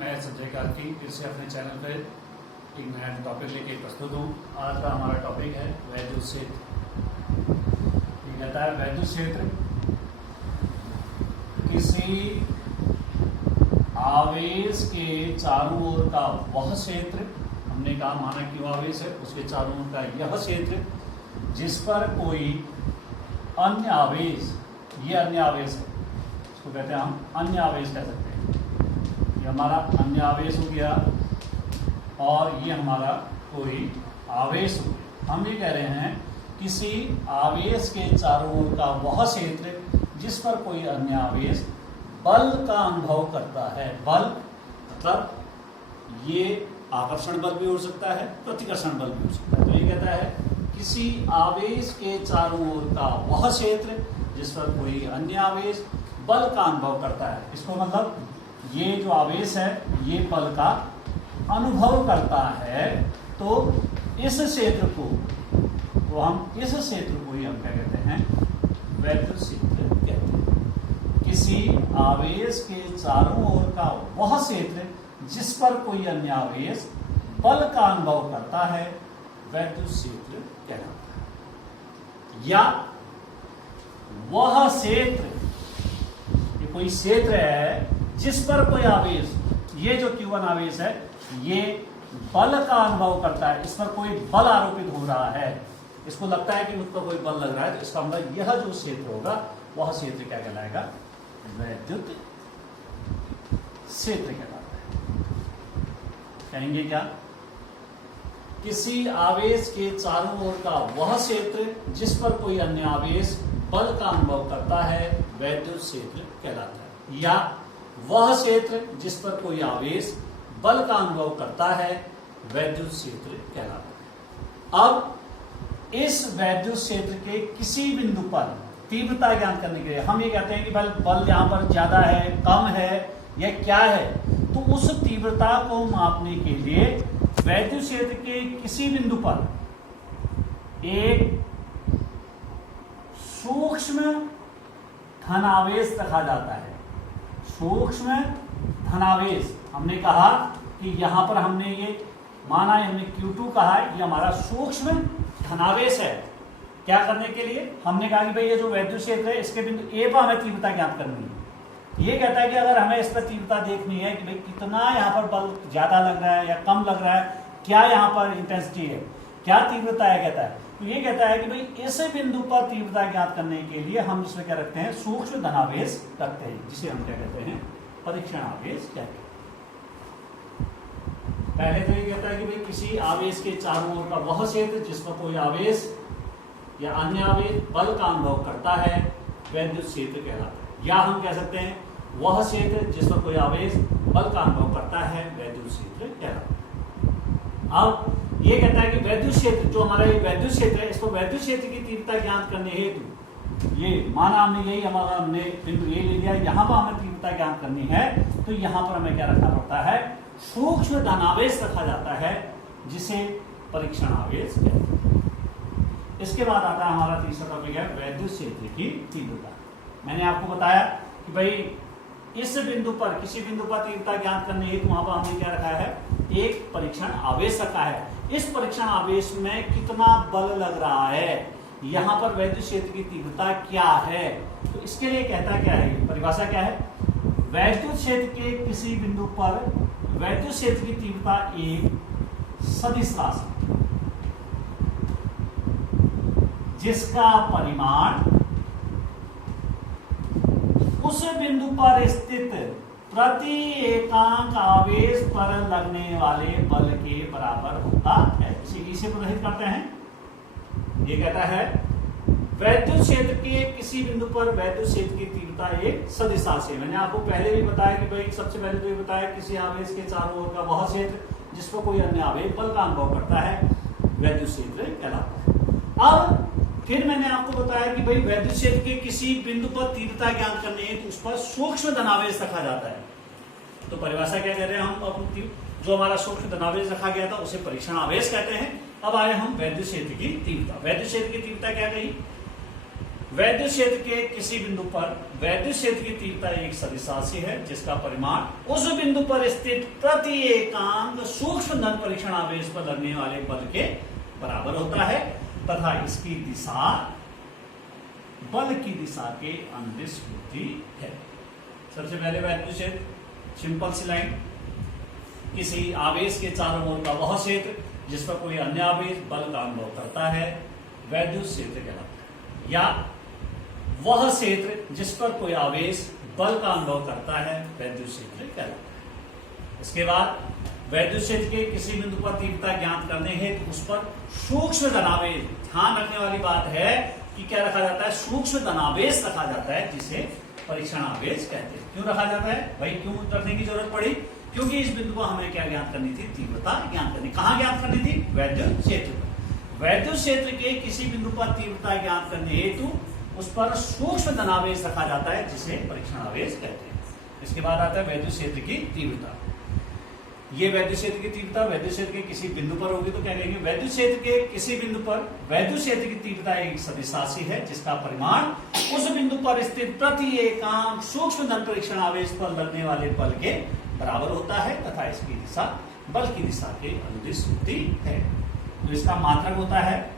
मैं संजय कार्की फिर से अपने चैनल पर एक नया टॉपिक लेके प्रस्तुत हूँ। आज का हमारा टॉपिक है वैद्युत क्षेत्र। ये कहता है वैद्युत क्षेत्र किसी आवेश के चारों ओर का वह क्षेत्र, हमने कहा माना क्यों आवेश है, उसके चारों ओर का यह क्षेत्र जिस पर कोई अन्य आवेश, ये अन्य आवेश है, इसको कहते हैं हम अन्य आवेश कह सकते हैं। ये हमारा अन्य आवेश हो गया और ये हमारा कोई आवेश हो गया। हम ये कह रहे हैं किसी आवेश के चारों ओर का वह क्षेत्र जिस पर कोई अन्य आवेश बल का अनुभव करता है। बल मतलब ये आकर्षण बल भी हो सकता है, प्रतिकर्षण बल भी हो सकता है। तो ये कहता है किसी आवेश के चारों ओर का वह क्षेत्र जिस पर कोई अन्य आवेश बल का अनुभव करता है। इसको मतलब ये जो आवेश है ये बल का अनुभव करता है, तो इस क्षेत्र को, तो हम इस क्षेत्र को ही हम क्या कहते हैं, वैद्युत क्षेत्र कहते हैं। किसी आवेश के चारों ओर का वह क्षेत्र जिस पर कोई अन्य आवेश बल का अनुभव करता है वैद्युत क्षेत्र कहलाता है। या वह क्षेत्र, ये कोई क्षेत्र है जिस पर कोई आवेश, ये जो Q1 आवेश है ये बल का अनुभव करता है, इस पर कोई बल आरोपित हो रहा है, इसको लगता है कि मुझ पर कोई बल लग रहा है, तो इसका मतलब यह जो क्षेत्र होगा वह क्षेत्र क्या कहलाएगा, वैद्युत क्षेत्र कहलाता है। कहेंगे क्या, किसी आवेश के चारों ओर का वह क्षेत्र जिस पर कोई अन्य आवेश बल का अनुभव करता है वैद्युत क्षेत्र कहलाता है। या वह क्षेत्र जिस पर कोई आवेश बल का अनुभव करता है वैद्युत क्षेत्र कहलाता है। अब इस वैद्युत क्षेत्र के किसी बिंदु पर तीव्रता ज्ञात करने के लिए हम ये कहते हैं कि बल यहाँ पर ज्यादा है, कम है या क्या है, तो उस तीव्रता को मापने के लिए वैद्युत क्षेत्र के किसी बिंदु पर एक सूक्ष्म धनावेश रखा जाता है। सूक्ष्म धनावेश, हमने कहा कि यहां पर हमने ये माना, हमने Q2 कहा है, ये हमारा सूक्ष्म धनावेश है। क्या करने के लिए, हमने कहा कि भाई ये जो वैद्युत क्षेत्र है इसके बिंदु A पर हमें तीव्रता ज्ञात करनी है। ये कहता है कि अगर हमें इस पर तीव्रता देखनी है कि भाई कितना यहाँ पर बल ज्यादा लग रहा है या कम लग रहा है, क्या यहाँ पर इंटेंसिटी है, क्या तीव्रता है, कहता है। तो ये कहता है कि भाई इस बिंदु पर तीव्रता ज्ञात करने के लिए हम इसमें क्या रखते हैं, सूक्ष्म धनावेश रखते हैं, जिसे हम क्या कहते हैं, परीक्षण आवेश कहते हैं। पहले तो ये कहता है कि भाई किसी आवेश के चारों ओर का वह क्षेत्र जिस पर कोई आवेश या अन्य आवेश बल का अनुभव करता है वैद्युत क्षेत्र कहलाता है। या हम कह सकते हैं वह क्षेत्र जिस पर कोई आवेश बल का अनुभव करता है वैद्युत क्षेत्र कहलाता है। अब ये कहता है कि वैद्युत क्षेत्र, जो हमारा ये वैद्युत क्षेत्र है, इसको वैद्युत क्षेत्र की तीव्रता ज्ञात करने हेतु, ये माना हमने यही हमारा हमने बिंदु ये ले लिया, यहाँ पर हमें तीव्रता ज्ञात करनी है, तो यहाँ पर हमें क्या रखना पड़ता है, सूक्ष्म धनावेश रखा जाता है, जिसे परीक्षण आवेश कहते हैं। इसके बाद आता है हमारा तीसरा टॉपिक है वैद्युत क्षेत्र की तीव्रता। मैंने आपको बताया कि भाई इस बिंदु पर, किसी बिंदु पर तीव्रता ज्ञात करने हेतु वहां पर हमने क्या रखा है, एक परीक्षण आवेश रखा है। इस परीक्षण आवेश में कितना बल लग रहा है, यहाँ पर वैद्युत क्षेत्र की तीव्रता क्या है, तो इसके लिए कहता क्या है, परिभाषा क्या है, वैद्युत क्षेत्र के किसी बिंदु पर वैद्युत क्षेत्र की तीव्रता एक सदिश राशि जिसका परिमाण उस बिंदु पर स्थित प्रति एकांक आवेश पर लगने वाले बल के बराबर होता है। इसे प्रदर्शित करते हैं। ये कहता है वैद्युत क्षेत्र के किसी बिंदु पर वैद्युत क्षेत्र की तीव्रता एक सदिश राशि है। मैंने आपको पहले भी बताया कि भाई सबसे पहले तो ये बताया किसी आवेश के चारों ओर का वह क्षेत्र जिस पर कोई अन्य आवेश बल का अनुभव करता है वैद्युत क्षेत्र कहलाता है। अब फिर मैंने आपको बताया कि भाई वैद्युत क्षेत्र के किसी बिंदु पर तीव्रता ज्ञात करने है तो उस पर सूक्ष्म धनावेश रखा जाता है। तो परिभाषा क्या कह रहे हैं हम, अब जो हमारा सूक्ष्म धनावेश रखा गया था उसे परीक्षण आवेश कहते हैं। अब आए हम वैद्युत क्षेत्र की तीव्रता। वैद्युत क्षेत्र की तीव्रता क्या कही, वैद्युत क्षेत्र के किसी बिंदु पर वैद्युत क्षेत्र की तीव्रता एक सदिश राशि है जिसका परिमाण उस बिंदु पर स्थित प्रति एकांक सूक्ष्म धन परीक्षण आवेश पर लगने वाले बल के बराबर होता है तथा इसकी दिशा बल की दिशा के अनुदिश होती है। सबसे पहले वैद्युत क्षेत्र, सिंपल सी लाइन, किसी आवेश के चारों ओर का वह क्षेत्र जिस पर कोई अन्य आवेश बल का अनुभव करता है वैद्युत क्षेत्र कहलाता है, या वह क्षेत्र जिस पर कोई आवेश बल का अनुभव करता है वैद्युत क्षेत्र कहलाता है। इसके बाद वैद्युत क्षेत्र के किसी बिंदु पर तीव्रता ज्ञात करने हेतु उस पर सूक्ष्म धनावेश, ध्यान रखने वाली बात है कि क्या रखा जाता है, सूक्ष्म धनावेश रखा जाता है जिसे परीक्षण आवेश कहते हैं। क्यों रखा जाता है भाई, क्यों रखने की जरूरत पड़ी, क्योंकि इस बिंदु पर हमें क्या ज्ञात करनी थी, तीव्रता ज्ञात करनी। कहां ज्ञात करनी थी, वैद्युत क्षेत्र पर। वैद्युत क्षेत्र के किसी बिंदु पर तीव्रता ज्ञात करने हेतु उस पर सूक्ष्म धनावेश रखा जाता है जिसे परीक्षण आवेश कहते हैं। इसके बाद आता है वैद्युत क्षेत्र की तीव्रता। ये वैद्युत क्षेत्र की तीव्रता वैद्युत क्षेत्र के किसी बिंदु पर होगी तो क्या कहेंगे, वैद्युत क्षेत्र के किसी बिंदु पर वैद्युत क्षेत्र की तीव्रता एक सदिश राशि है जिसका परिमाण उस बिंदु पर स्थित प्रति एकांक सूक्ष्म धन परीक्षण आवेश पर लगने वाले बल के बराबर होता है तथा इसकी दिशा बल की दिशा के अनुदिश होती है। तो इसका मात्रक होता है,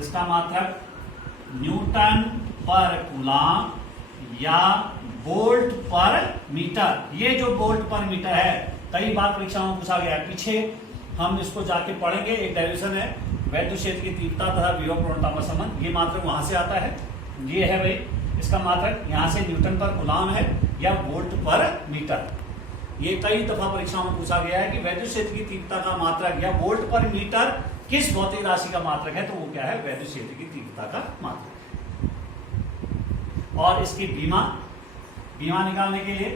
इसका मात्रक न्यूटन पर कूलाम या वोल्ट पर मीटर। ये जो वोल्ट पर मीटर है कई बार परीक्षाओं में पूछा गया है, पीछे हम इसको जाके पढ़ेंगे। एक डेरिवेशन है वैद्युत क्षेत्र की तीव्रता तथा विभव प्रवणता का संबंध, ये मात्रक वहां से आता है। ये है भाई इसका मात्रक, यहां से न्यूटन पर कूलाम है या वोल्ट पर मीटर। ये कई दफा परीक्षाओं में पूछा गया है कि वैद्युत क्षेत्र की तीव्रता का मात्रक या वोल्ट पर मीटर किस भौतिक राशि का मात्रक है, तो वो क्या है, वैद्युत क्षेत्र की तीव्रता का मात्रक। और इसकी बीमा निकालने के लिए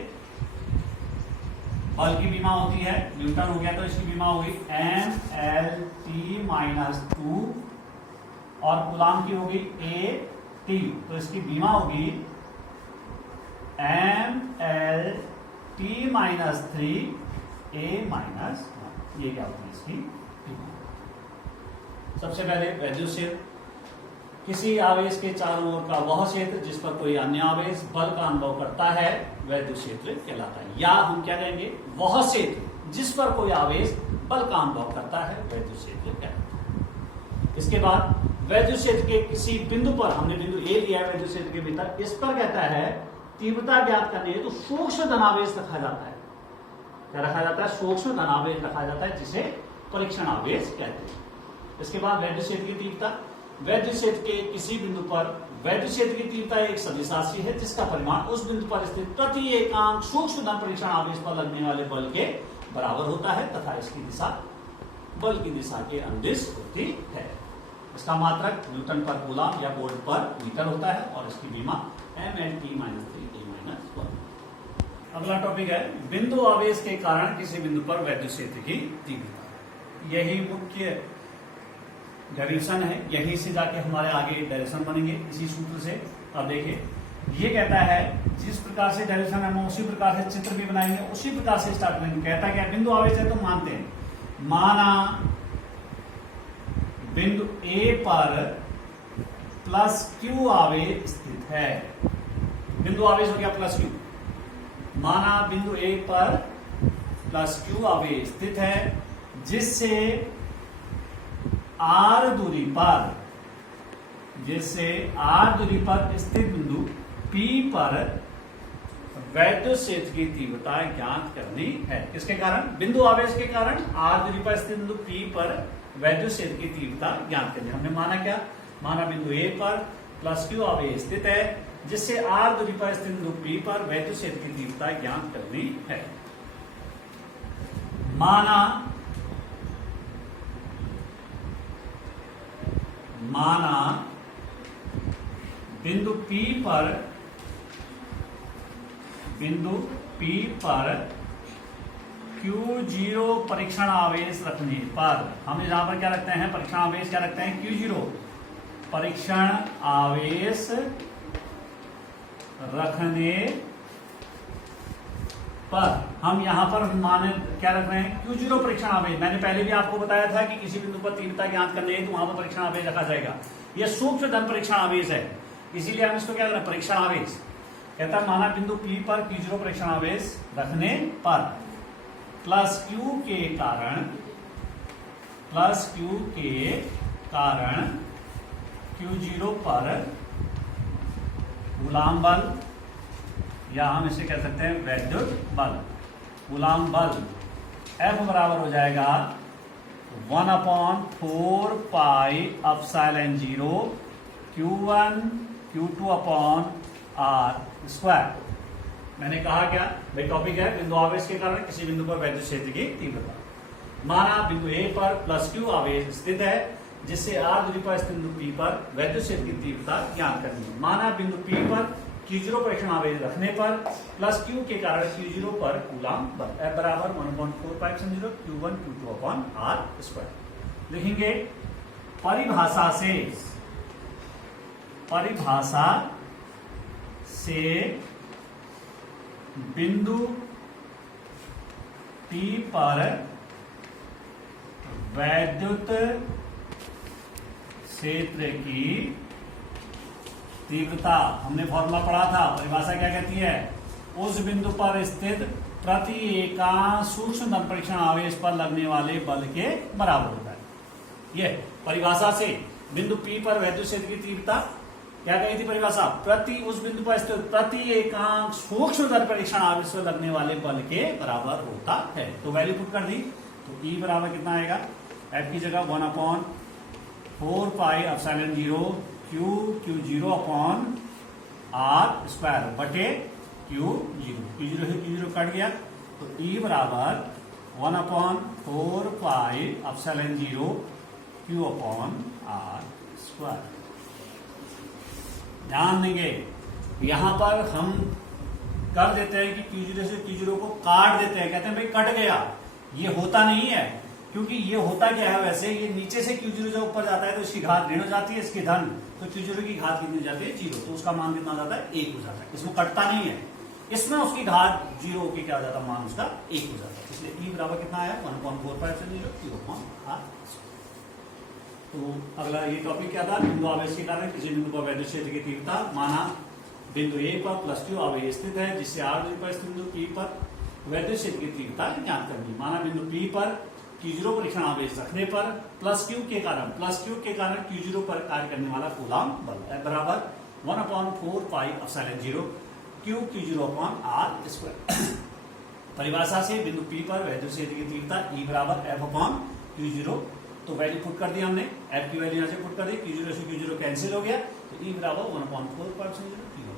बल की बीमा होती है, न्यूटन हो गया तो इसकी बीमा होगी mLT-2 और कूलाम की होगी AT, तो इसकी बीमा होगी mLT-3A-1। ये क्या होती है इसकी बीमा। सबसे पहले वैद्युत क्षेत्र, किसी आवेश के चारों ओर का वह क्षेत्र जिस पर कोई अन्य आवेश बल का अनुभव करता है वैद्युत क्षेत्र कहलाता है, या हम क्या कहेंगे, वह क्षेत्र जिस पर कोई आवेश बल का अनुभव करता है वैद्युत क्षेत्र कहलाता है। इसके बाद वैद्युत क्षेत्र के किसी बिंदु पर, हमने बिंदु ए लिया है वैद्युत क्षेत्र के भीतर, इस पर कहता है तीव्रता ज्ञात करनी है तो सूक्ष्म धनावेश रखा जाता है। क्या रखा जाता है, सूक्ष्म धनावेश रखा जाता है जिसे परीक्षण आवेश कहते हैं। इसके बाद वैद्युत क्षेत्र की तीव्रता, वैद्युत क्षेत्र के किसी बिंदु पर वैद्युत क्षेत्र की तीव्रता एक सदिश राशि है जिसका परिमाण उस बिंदु पर स्थित प्रति एकांक सूक्ष्म धन परीक्षण आवेश पर लगने वाले बल के बराबर होता है तथा इसकी दिशा बल की दिशा के अनुदिश होती है। इसका मात्रक न्यूटन पर कूलाम या वोल्ट पर मीटर होता है और इसकी बीमा mLT-3A-1। अगला टॉपिक है बिंदु आवेश के कारण किसी बिंदु पर वैद्युत क्षेत्र की तीव्रता। यही मुख्य डेरिवेशन है, यहीं से जाके हमारे आगे डेरिवेशन बनेंगे इसी सूत्र से। अब देखिए ये कहता है जिस प्रकार से डेरिवेशन है हम उसी प्रकार से चित्र भी बनाएंगे, उसी प्रकार से स्टार्ट करेंगे। कहता है क्या, बिंदु आवेश है तो मानते हैं, माना बिंदु ए पर प्लस क्यू आवेश स्थित है। बिंदु आवेश हो गया प्लस क्यू, माना बिंदु ए पर प्लस क्यू आवेश स्थित है जिससे आर दूरी पर स्थित बिंदु P पर वैद्युत क्षेत्र की तीव्रता ज्ञात करनी है। किसके कारण, बिंदु आवेश के कारण आर दूरी पर स्थित बिंदु P पर वैद्युत क्षेत्र की तीव्रता ज्ञात करनी है। हमने माना क्या, माना बिंदु A पर प्लस क्यू आवेश स्थित है जिससे आर दूरी पर स्थित बिंदु P पर वैद्युत क्षेत्र की तीव्रता ज्ञात करनी है। माना बिंदु P पर Q0 परीक्षण आवेश रखने पर, हम यहां पर क्या रखते हैं, परीक्षण आवेश क्या रखते हैं, Q0 परीक्षण आवेश रखने पर हम यहाँ पर मान क्या रख रहे हैं, Q0 परीक्षण आवेश। मैंने पहले भी आपको बताया था कि किसी बिंदु पर तीव्रता ज्ञात करने है तो वहां पर परीक्षण आवेश रखा जाएगा। यह सूक्ष्म धन परीक्षण आवेश है, इसीलिए हम इसको क्या कर रहे हैं, परीक्षण आवेश। कहता है माना बिंदु P पर Q0 परीक्षण आवेश रखने पर प्लस Q के कारण Q0 पर गुलाम बल, या हम इसे कह सकते हैं वैद्युत बल, गुलाम बल F बराबर हो जाएगा 1/4 pi epsilon 0 Q1 Q2 upon R square. मैंने कहा क्या भाई, टॉपिक है बिंदु आवेश के कारण किसी बिंदु पर वैद्युत क्षेत्र की तीव्रता। माना बिंदु A पर प्लस Q आवेश स्थित है, जिससे R दूरी पर स्थित बिंदु P पर वैद्युत क्षेत्र की तीव्रता ज्ञात करनी है। माना बिंदु P पर Q0 परीक्षण आवेश रखने पर प्लस Q के कारण Q0 पर कूलाम बल F बराबर 1/4 pi epsilon 0 Q1 Q2 upon R square. लिखेंगे परिभाषा से बिंदु P पर वैद्युत क्षेत्र की तीव्रता, हमने फॉर्मूला पढ़ा था, परिभाषा क्या कहती है, उस बिंदु पर स्थित प्रति एकांक सूक्ष्म धन परीक्षण आवेश पर लगने वाले बल के बराबर होता है। यह परिभाषा से बिंदु P पर वैद्युत क्षेत्र की तीव्रता क्या कही थी परिभाषा, उस बिंदु पर स्थित प्रति एकांक सूक्ष्म धन परीक्षण आवेश पर लगने वाले बल के बराबर होता है। तो वैल्यू पुट कर दी, तो E बराबर कितना आएगा, F की जगह 1/4 pi epsilon 0 Q0 upon R square बटे Q0 से Q0 कट गया, तो E बराबर 1/4 pi epsilon 0 Q upon R square. ध्यान देंगे यहां पर हम कर देते हैं कि Q0 से Q0 को काट देते हैं, कहते हैं भाई कट गया, ये होता नहीं है, क्योंकि ये होता क्या है, वैसे ये नीचे से Q0 जब ऊपर जाता है तो इसकी घात ऋण हो जाती है, इसकी धन, तो Q0 की घात कितनी हो जाती है 0, तो उसका मान कितना हो जाता है 1 हो जाता है। इसमें कटता नहीं है, इसमें उसकी घात 0 की क्या हो जाता है, मान उसका 1 हो जाता है। इसलिए E बराबर कितना आया 1/4 pi epsilon 0 Q upon R। तो अगला ये टॉपिक क्या था, बिंदु आवेश के कारण किसी बिंदु पर वैद्युत क्षेत्र की तीव्रता। माना बिंदु A पर प्लस Q आवेश स्थित है, जिससे R दूरी पर स्थित बिंदु P पर वैद्युत क्षेत्र की तीव्रता ज्ञात करनी। माना बिंदु P पर Q0 परीक्षण आवेश रखने पर प्लस Q के कारण Q0 पर कार्य करने वाला कूलाम बल F बराबर 1/4 pi epsilon 0 Q0 upon R square. परिभाषा से बिंदु P पर वैद्युत क्षेत्र की तीव्रता E बराबर F अपॉन Q0, तो वैल्यू पुट कर दी हमने, F की वैल्यू यहां से पुट कर दी, Q0 से Q0 कैंसिल हो गया, तो E बराबर 1/4 पाई एप्सिलॉन 0